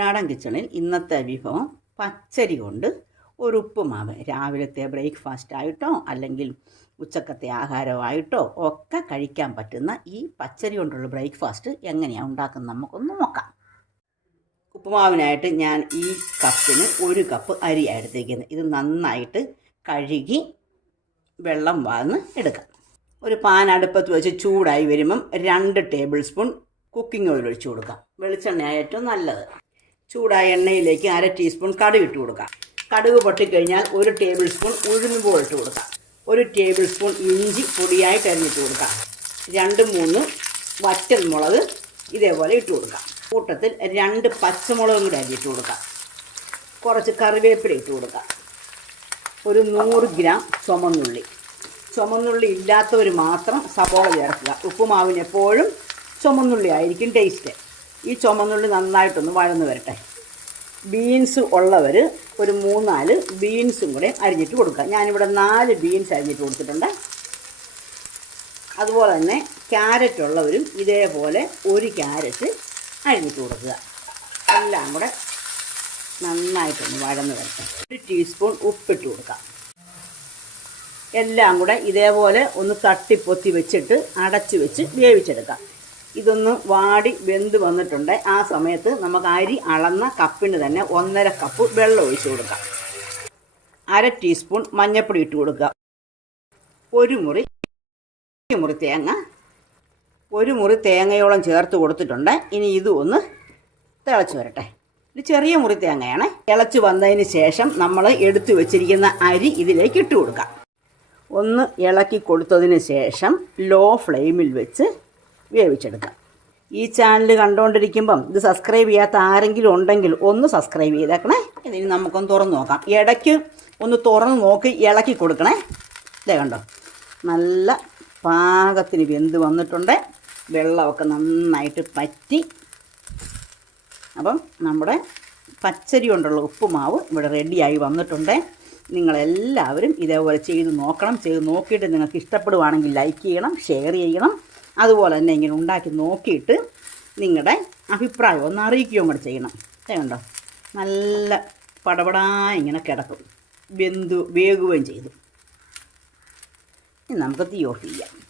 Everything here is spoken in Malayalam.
കുട്ടനാടൻ കിച്ചണിൽ ഇന്നത്തെ വിഭവം പച്ചരി കൊണ്ട് ഒരു ഉപ്പുമാവ്. രാവിലത്തെ ബ്രേക്ക്ഫാസ്റ്റ് ആയിട്ടോ അല്ലെങ്കിൽ ഉച്ചക്കത്തെ ആഹാരമായിട്ടോ ഒക്കെ കഴിക്കാൻ പറ്റുന്ന ഈ പച്ചരി കൊണ്ടുള്ള ബ്രേക്ക്ഫാസ്റ്റ് എങ്ങനെയാണ് ഉണ്ടാക്കുന്നത് നമുക്കൊന്ന് നോക്കാം. ഉപ്പുമാവിനായിട്ട് ഞാൻ ഈ കപ്പിന് ഒരു കപ്പ് അരിയാണ് എടുത്തേക്കുന്നത്. ഇത് നന്നായിട്ട് കഴുകി വെള്ളം വാർന്ന് എടുക്കാം. ഒരു പാൻ അടുപ്പത്ത് വെച്ച് ചൂടായി വരുമ്പം രണ്ട് ടേബിൾ സ്പൂൺ കുക്കിംഗ് ഓയിൽ ഒഴിച്ചു കൊടുക്കാം. വെളിച്ചെണ്ണയാണ് ഏറ്റവും നല്ലത്. ചൂടായ എണ്ണയിലേക്ക് അര ടീസ്പൂൺ കടുക് ഇട്ട് കൊടുക്കാം. കടുക് പൊട്ടിക്കഴിഞ്ഞാൽ ഒരു ടേബിൾ സ്പൂൺ ഉഴുന്നുമ്പോൾ ഇട്ട് കൊടുക്കാം. ഒരു ടേബിൾ സ്പൂൺ ഇഞ്ചി പൊടിയായിട്ട് അരിഞ്ഞിട്ട് കൊടുക്കാം. രണ്ട് മൂന്ന് വറ്റൽ മുളക് ഇതേപോലെ ഇട്ട് കൊടുക്കാം. കൂട്ടത്തിൽ രണ്ട് പച്ചമുളകും കൂടി അരിഞ്ഞിട്ട് കൊടുക്കാം. കുറച്ച് കറിവേപ്പില ഇട്ട് കൊടുക്കാം. ഒരു നൂറ് ഗ്രാം ചുമന്നുള്ളി. ചുമന്നുള്ളി ഇല്ലാത്തവർ മാത്രം സബോള ചേർക്കുക. ഉപ്പുമാവിന് എപ്പോഴും ചുമന്നുള്ളി ആയിരിക്കും ടേസ്റ്റ് ഈ ചുമന്നുള്ളി നന്നായിട്ടൊന്ന് വഴന്ന് വരട്ടെ. ബീൻസ് ഉള്ളവർ ഒരു മൂന്നാൽ ബീൻസും കൂടെ അരിഞ്ഞിട്ട് കൊടുക്കുക. ഞാനിവിടെ നാല് ബീൻസ് അരിഞ്ഞിട്ട് കൊടുത്തിട്ടുണ്ട്. അതുപോലെ തന്നെ ക്യാരറ്റ് ഉള്ളവരും ഇതേപോലെ ഒരു ക്യാരറ്റ് അരിഞ്ഞിട്ട് കൊടുക്കുക. എല്ലാം കൂടെ നന്നായിട്ടൊന്ന് വഴന്ന് വരട്ടെ. ഒരു ടീസ്പൂൺ ഉപ്പിട്ട് കൊടുക്കാം എല്ലാം കൂടെ ഇതേപോലെ ഒന്ന് തട്ടിപ്പൊത്തി വെച്ചിട്ട് അടച്ചു വെച്ച് വേവിച്ചെടുക്കാം ഇതൊന്ന് വാടി വെന്ത് വന്നിട്ടുണ്ട്. ആ സമയത്ത് നമുക്ക് അരി അളന്ന കപ്പിന് തന്നെ ഒന്നര കപ്പ് വെള്ളം ഒഴിച്ചു കൊടുക്കാം. അര ടീസ്പൂൺ മഞ്ഞൾപ്പൊടി ഇട്ട് കൊടുക്കുക. ഒരു മുറി മുറി തേങ്ങ ഒരു മുറി തേങ്ങയോളം ചേർത്ത് കൊടുത്തിട്ടുണ്ട്. ഇനി ഇത് ഒന്ന് തിളച്ച് വരട്ടെ. ഇത് ചെറിയ മുറി തേങ്ങയാണ്. തിളച്ച് വന്നതിന് ശേഷം നമ്മൾ എടുത്തു വെച്ചിരിക്കുന്ന അരി ഇതിലേക്ക് ഇട്ട് കൊടുക്കാം. ഒന്ന് ഇളക്കി കൊടുത്തതിന് ശേഷം ലോ ഫ്ലെയിമിൽ വെച്ച് വേവിച്ചെടുക്കാം. ഈ ചാനൽ കണ്ടുകൊണ്ടിരിക്കുമ്പം ഇത് സബ്സ്ക്രൈബ് ചെയ്യാത്ത ആരെങ്കിലും ഉണ്ടെങ്കിൽ ഒന്ന് സബ്സ്ക്രൈബ് ചെയ്തേക്കണേ. ഇതിന് നമുക്കൊന്ന് തുറന്ന് നോക്കാം. ഇടയ്ക്ക് ഒന്ന് തുറന്ന് നോക്കി ഇളക്കി കൊടുക്കണേ. ഇതേ കണ്ടോ? നല്ല പാകത്തിന് വെന്ത് വന്നിട്ടുണ്ട്. വെള്ളമൊക്കെ നന്നായിട്ട് പറ്റി. അപ്പം നമ്മുടെ പച്ചരി കൊണ്ടുള്ള ഉപ്പുമാവ് ഇവിടെ റെഡിയായി വന്നിട്ടുണ്ട്. നിങ്ങളെല്ലാവരും ഇതേപോലെ ചെയ്ത് നോക്കണം. ചെയ്ത് നോക്കിയിട്ട് നിങ്ങൾക്ക് ഇഷ്ടപ്പെടുവാണെങ്കിൽ ലൈക്ക് ചെയ്യണം ഷെയർ ചെയ്യണം. അതുപോലെ തന്നെ ഇങ്ങനെ ഉണ്ടാക്കി നോക്കിയിട്ട് നിങ്ങളുടെ അഭിപ്രായം ഒന്ന് അറിയിക്കുകയും കൂടെ ചെയ്യണം. കണ്ടോ? നല്ല പടപടാ ഇങ്ങനെ കിടക്കും. വെന്തു വേകുകയും ചെയ്തു. ഇനി നമുക്ക് തീ ഓഫ് ചെയ്യാം.